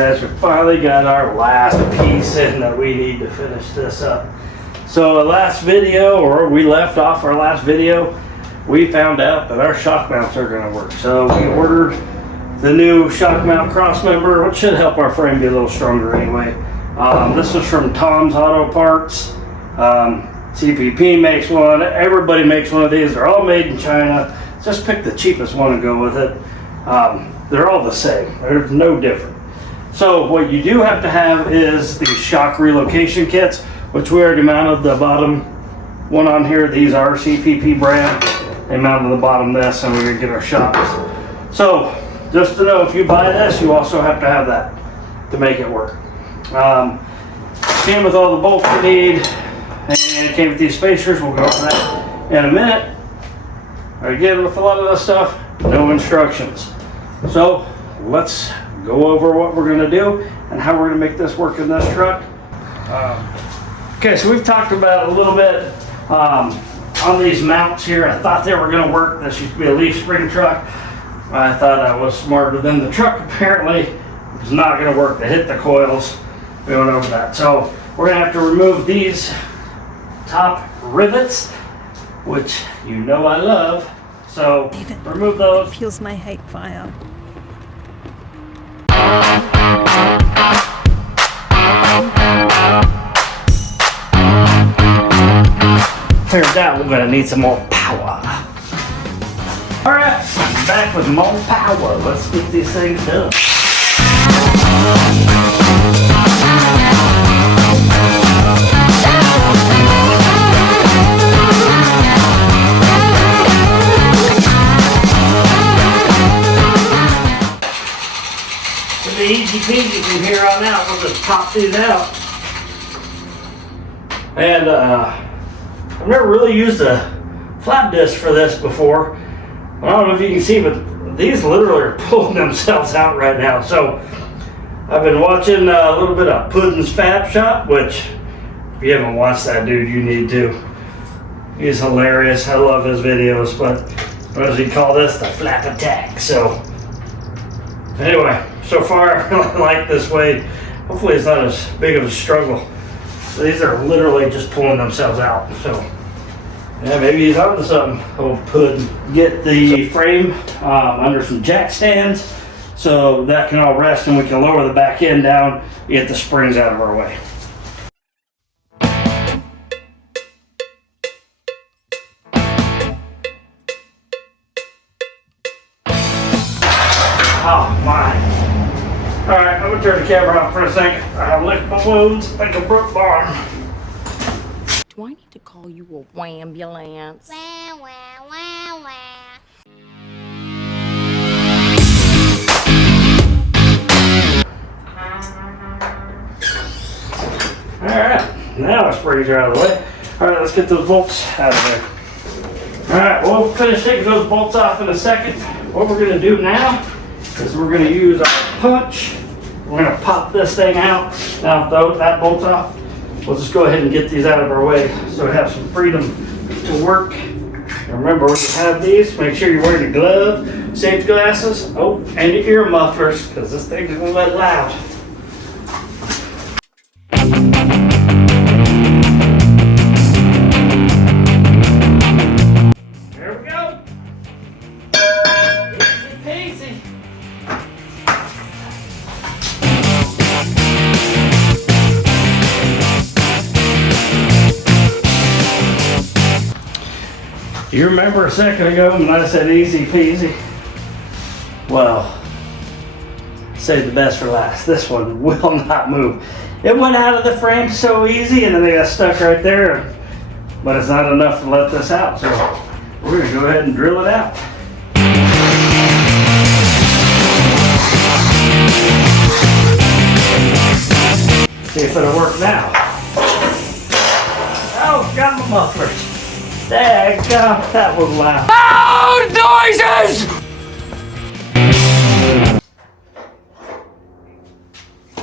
guys, we finally got our last piece in that we need to finish this up. So the last video, or we left off our last video, we found out that our shock mounts are going to work. So we ordered the new Shock Mount Crossmember, which should help our frame be a little stronger anyway. This was from Tom's Auto Parts. CPP makes one. Everybody makes one of these. They're all made in China. Just pick the cheapest one and go with it. They're all the same. There's no different. So what you do have to have is the shock relocation kits, which we already mounted the bottom one on here. These are CPP brand. They mounted the bottom of this, and we're gonna get our shocks. So just to know, if you buy this, you also have to have that to make it work. Came with all the bolts we need, and it came with these spacers. We'll go over that in a minute. Again, with a lot of this stuff, no instructions. So let's go over what we're gonna do and how we're gonna make this work in this truck. Okay, so we've talked about it a little bit on these mounts here. I thought they were gonna work. This used to be a leaf spring truck. I thought I was smarter than the truck. Apparently, it's not gonna work. They hit the coils. We went over that. So we're gonna have to remove these top rivets, which you know I love. So remove those. It fuels my hate fire. Turns out we're gonna need some more power. All right, back with more power. Let's get these things done. It'll be easy peasy from here on out. We'll just pop these out. And I've never really used a flap disc for this before. I don't know if you can see, but these literally are pulling themselves out right now. So I've been watching a little bit of Puddin's Fab Shop, which if you haven't watched that dude, you need to. He's hilarious. I love his videos, but what does he call this? The flap attack. So anyway, so far I really like this way. Hopefully it's not as big of a struggle. These are literally just pulling themselves out. So yeah, maybe he's onto something. Old Puddin. Get the frame under some jack stands so that can all rest, and we can lower the back end down, get the springs out of our way. Oh my. Alright, I'm gonna turn the camera off for a second. I licked my wounds like a broke arm. Do I need to call you a wambulance? Wah, wah, wah, wah. Alright, now our springs are out of the way. Alright, let's get those bolts out of there. Alright, we'll finish taking those bolts off in a second. What we're going to do now is we're going to use our punch. We're going to pop this thing out. Now, though that bolt's off, we'll just go ahead and get these out of our way so we have some freedom to work. And remember, when you have these, make sure you're wearing your glove, safety glasses, oh, and your ear mufflers, because this thing is going to let loud. There we go. Easy peasy. You remember a second ago when I said easy peasy? Well, save the best for last. This one will not move. It went out of the frame so easy, and then they got stuck right there. But it's not enough to let this out, so we're gonna go ahead and drill it out. See if it'll work now. Oh, got my mufflers. Daggum, that was loud. Loud noises!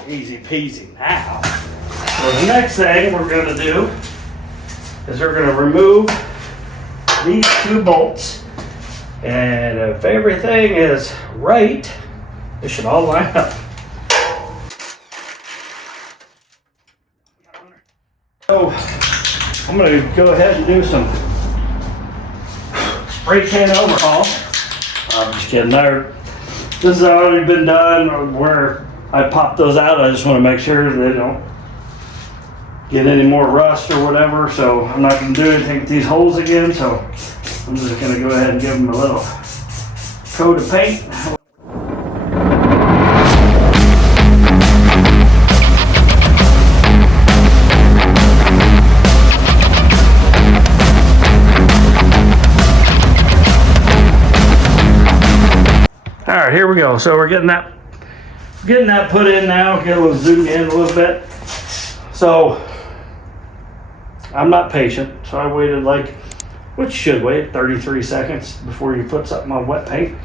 Easy peasy now. So the next thing we're going to do is we're going to remove these two bolts, and if everything is right, it should all line up. I'm gonna go ahead and do some spray can overhaul. I'm just kidding. This has already been done where I pop those out. I just want to make sure they don't get any more rust or whatever. So I'm not going to do anything with these holes again. So I'm just going to go ahead and give them a little coat of paint. All right, here we go. So we're getting that put in now. Get a little zoomed in a little bit. So I'm not patient, so I waited like, which should wait 33 seconds before you put something on wet paint.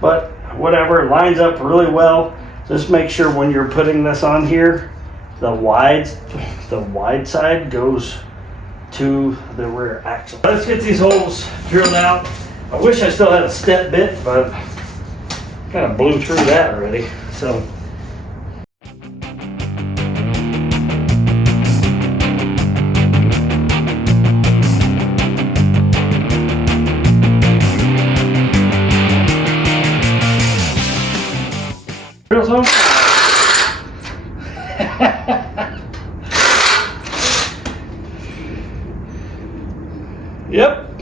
But whatever, it lines up really well. Just make sure when you're putting this on here, the wide side goes to the rear axle. Let's get these holes drilled out. I wish I still had a step bit, but kind of blew through that already. So real slow. Yep.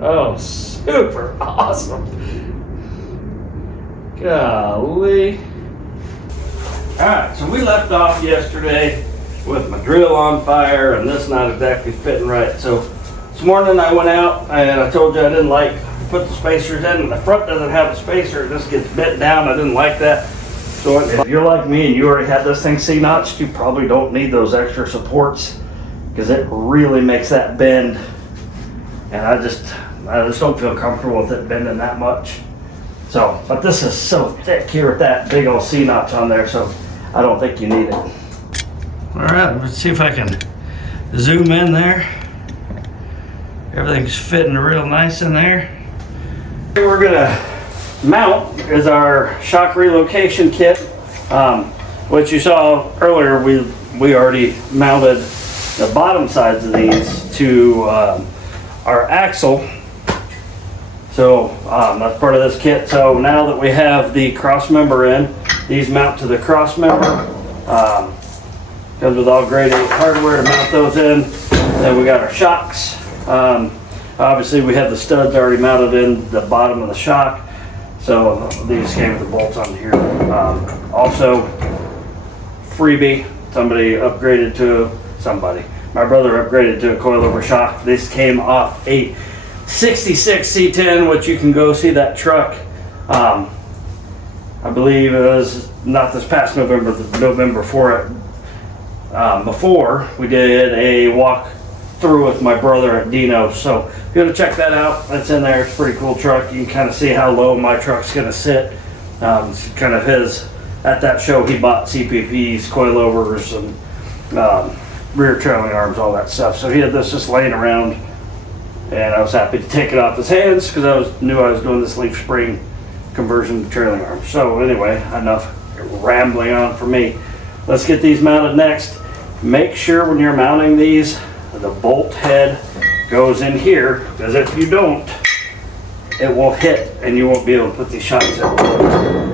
Oh, super awesome. Golly. Alright, so we left off yesterday with my drill on fire and this not exactly fitting right. So this morning I went out and I told you I didn't like put the spacers in, and the front doesn't have a spacer, it just gets bent down. I didn't like that. So if you're like me and you already had this thing C-notched, you probably don't need those extra supports because it really makes that bend. And I just don't feel comfortable with it bending that much. So, but this is so thick here with that big old C-notch on there, so I don't think you need it. All right, let's see if I can zoom in there. Everything's fitting real nice in there. We're gonna mount is our shock relocation kit. What you saw earlier, we already mounted the bottom sides of these to our axle. So that's part of this kit. So now that we have the cross member in, these mount to the cross member. Comes with all grade 8 hardware to mount those in. Then we got our shocks. Obviously we have the studs already mounted in the bottom of the shock. So these came with the bolts on here. Also, freebie, my brother upgraded to a coilover shock. This came off a 66 C10, which you can go see that truck. I believe it was not this past November, the November for it. Before we did a walk through with my brother at Dino. So if you want to check that out, that's in there. It's a pretty cool truck. You can kind of see how low my truck's going to sit. It's kind of his, at that show he bought CPPs, coilovers, and rear trailing arms, all that stuff. So he had this just laying around, and I was happy to take it off his hands because I knew I was doing this leaf spring conversion to trailing arms. So anyway, enough rambling on for me. Let's get these mounted next. Make sure when you're mounting these, the bolt head goes in here, because if you don't, it will hit and you won't be able to put these shocks in.